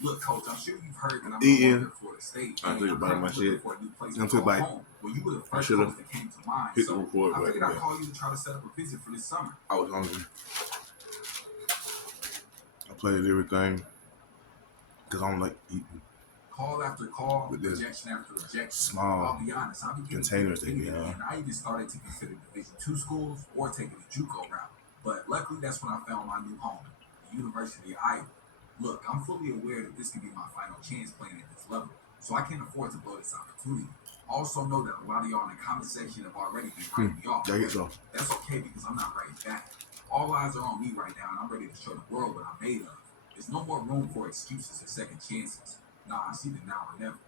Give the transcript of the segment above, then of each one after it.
Look, coach, I'm sure you've heard that I'm Eating. no longer Florida State. I think about my shit. For a new place I'm to feel call like home. Well, you were the I first should coach have that came to mind, hit the so record I button. figured I'd Yeah. call you to try to set up a visit for this summer. I was hungry. I played everything because I don't like eating. Call after call, With this rejection after rejection. small I'll be honest, I became containers they intimidated, get, and I even started to consider Division II schools or taking the JUCO route. But luckily, that's when I found my new home, the University of Iowa. Look, I'm fully aware that this could be my final chance playing at this level, so I can't afford to blow this opportunity. Also know that a lot of y'all in the comment section have already been writing me off. That's okay because I'm not writing back. All eyes are on me right now, and I'm ready to show the world what I'm made of. There's no more room for excuses or second chances. Nah, I see the now or never.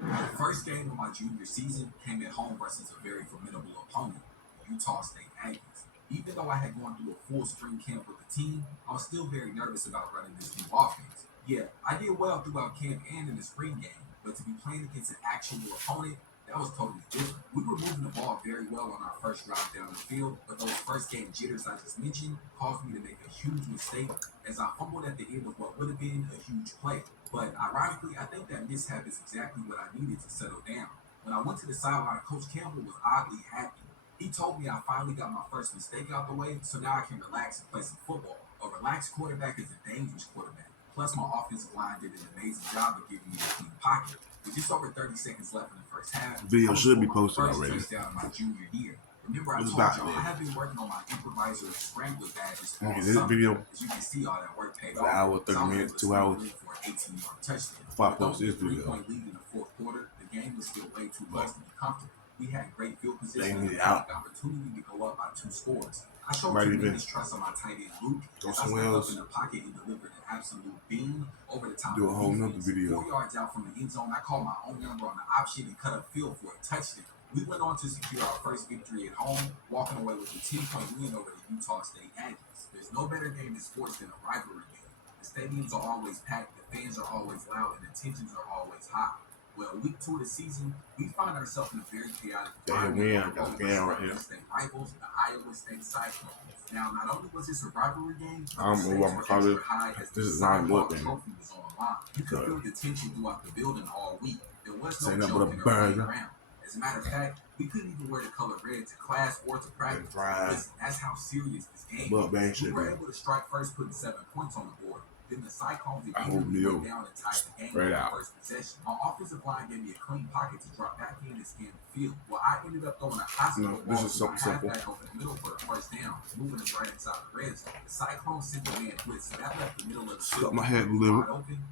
The first game of my junior season came at home versus a very formidable opponent, the Utah State Aggies. Even though I had gone through a full spring camp with the team, I was still very nervous about running this new offense. Yeah, I did well throughout camp and in the spring game, but to be playing against an actual opponent, that was totally different. We were moving the ball very well on our first drive down the field, but those first game jitters I just mentioned caused me to make a huge mistake as I fumbled at the end of what would have been a huge play. But ironically, I think that mishap is exactly what I needed to settle down. When I went to the sideline, Coach Campbell was oddly happy. He told me I finally got my first mistake out the way, so now I can relax and play some football. A relaxed quarterback is a dangerous quarterback. Plus, my offensive line did an amazing job of giving me a clean pocket. With just over 30 seconds left in the first half, video should be posted first already. touchdown my junior year. Remember, I It's told about y'all it. I have been working on my improviser and scrambler badges all Okay, this summer. video, As you can see, all that work paid an off. hour, 30 minutes, 2 hours. For an 18-yard touchdown. Before I post this video, 3-point lead in the fourth quarter, the game was still way too close to be comfortable. We had great field position they and need a it out. opportunity to go up by 2 scores. I showed Right, tremendous trust on my tight end Luke. go As I somewhere stepped up else. in the pocket and delivered an absolute beam over the top Do of a the whole nother defense. video. 4 yards out from the end zone, I called my own number on the option and cut up field for a touchdown. We went on to secure our first victory at home, walking away with a 10-point win over the Utah State Aggies. There's no better game in sports than a rivalry game. The stadiums are always packed, the fans are always loud, and the tensions are always high. Well, week 2 of the season, we find ourselves in a very chaotic environment. Got the fan right here. State rivals, the Iowa State Cyclones. Now, not only was this a rivalry game, but I don't know what I'm gonna call it. This is not the up, man. trophy was on the line. You could feel the tension throughout the building all week. There was no Say nothing joking but or a playing burger. around. As a matter of fact, we couldn't even wear the color red to class or to practice. Listen, that's how serious this game is. We were able to strike first, putting 7 points on the board. Then the Cyclones immediately went down and tied the game on the first possession. My offensive line gave me a clean pocket to drop back in and scan the field. Well, I ended up throwing a hospital ball to my halfback over the middle for the first down, moving us right inside the red zone. The Cyclones sent the man blitz, so that left the middle of the field my head delivered. open.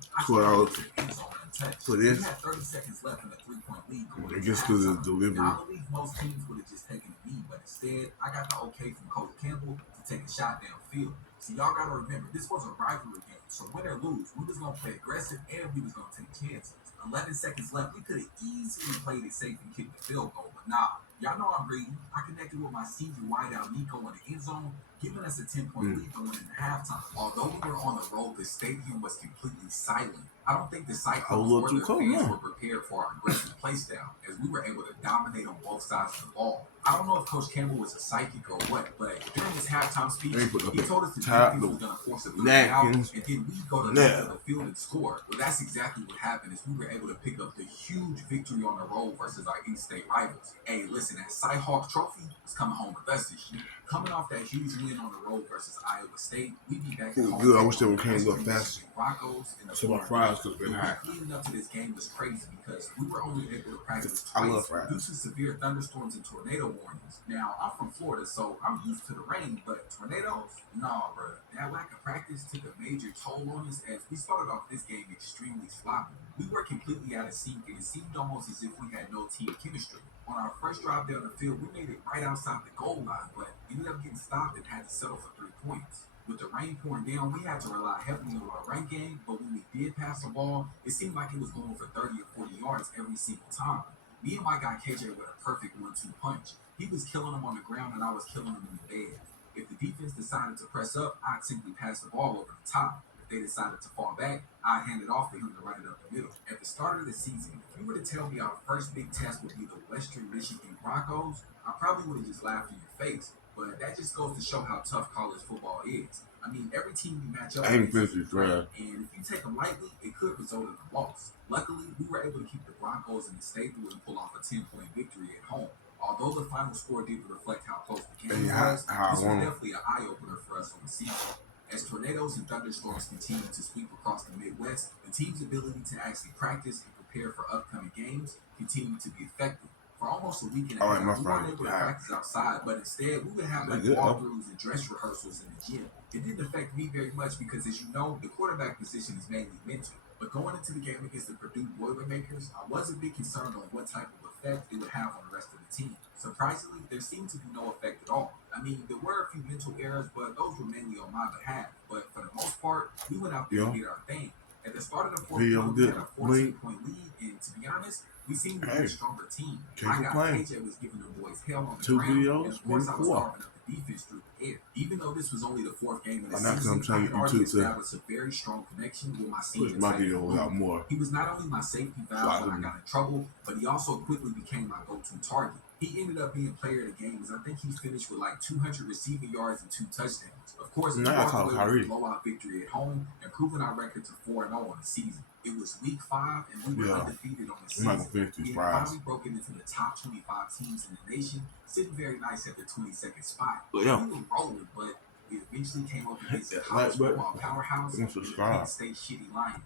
For this, we had 30 seconds left in the 3-point lead. I guess because of the delivery. Now, I believe most teams would have just taken a knee, but instead, I got the okay from Coach Campbell to take a shot downfield. See, y'all got to remember, this was a rivalry game, so win or lose, we was going to play aggressive and we was going to take chances. 11 seconds left, we could have easily played it safe and kicked the field goal, but nah. Y'all know I'm greedy. I connected with my senior wideout Nico in the end zone, giving us a 10-point lead going into halftime. Although we were on the road, the stadium was completely silent. I don't think the Cyclones or their fans were prepared for our aggressive play style, as we were able to dominate on both sides of the ball. I don't know if Coach Campbell was a psychic or what, but during his halftime speech, he told us the defense was going to force a three out, and then we go to the field and score. Well, that's exactly what happened, is we were able to pick up the huge victory on the road versus our in-state rivals. Hey, listen, that Cy-Hawk trophy is coming home with us this year. Coming off that huge win on the road versus Iowa State, we be back at home. Good. I wish they would came a little faster. Broncos and the so my fries could have been hot. Leading up to this game was crazy because we were only able to practice I love twice fries. due to severe thunderstorms and tornado warnings. Now, I'm from Florida, so I'm used to the rain, but tornadoes? Nah, bro. That lack of practice took a major toll on us as we started off this game extremely sloppy. We were completely out of sync, and it seemed almost as if we had no team chemistry. On our first drive down the field, we made it right outside the goal line, but ended up getting stopped and had to settle for 3 points. With the rain pouring down, we had to rely heavily on our run game, but when we did pass the ball, it seemed like it was going for 30 or 40 yards every single time. Me and my guy KJ with a perfect 1-2 punch. He was killing him on the ground and I was killing him in the bed. If the defense decided to press up, I'd simply pass the ball over the top. If they decided to fall back, I'd hand it off to him to run it up the middle. At the start of the season, if you were to tell me our first big test would be the Western Michigan Broncos, I probably would have just laughed in your face. But that just goes to show how tough college football is. I mean, every team you match up I ain't against finished this is great, drive. and if you take them lightly, it could result in a loss. Luckily, we were able to keep the Broncos in the staple and pull off a 10-point victory at home. Although the final score didn't reflect how close the game Hey, was, how this I was want definitely an eye-opener for us on the season. As tornadoes and thunderstorms continue to sweep across the Midwest, the team's ability to actually practice and prepare for upcoming games continued to be effective. For almost a week and a I like my half, we weren't phone. able to Yeah. practice outside, but instead we would have That's like good though. walkthroughs and dress rehearsals in the gym. It didn't affect me very much because, as you know, the quarterback position is mainly mental. But going into the game against the Purdue Boilermakers, I was a bit concerned on what type of effect it would have on the rest of the team. Surprisingly, there seemed to be no effect at all. I mean, there were a few mental errors, but those were mainly on my behalf. But for the most part, we went out there and Yeah. did our thing. At the start of the fourth Video quarter, we had good. a 14-point lead, and to be honest, we seemed to be Hey, a stronger team. can't My guy complain. KJ was giving the boys hell on the 2 ground, and videos, of maybe course, I was 4. carving up the defense through the air. Even though this was only the fourth game of the I'm not gonna season, tell I you had already YouTube to established a very strong connection with my push senior my tight end, videos Luke. out more. He was not only my safety So valve I when I can got in trouble, but he also quickly became my go-to target. He ended up being player of the game, as I think he finished with like 200 receiving yards and 2 touchdowns. Of course, we now I walked call away with a Kyrie. blowout victory at home, improving our record to 4-0 on the season. It was week 5, and we were Yeah. undefeated on the I'm not gonna season. finish We these had fries. finally broken into the top 25 teams in the nation, sitting very nice at the 22nd spot. But yeah, We were rolling, but we eventually came up against a that college like button football powerhouse and in the Penn subscribe. State Shitty Lions.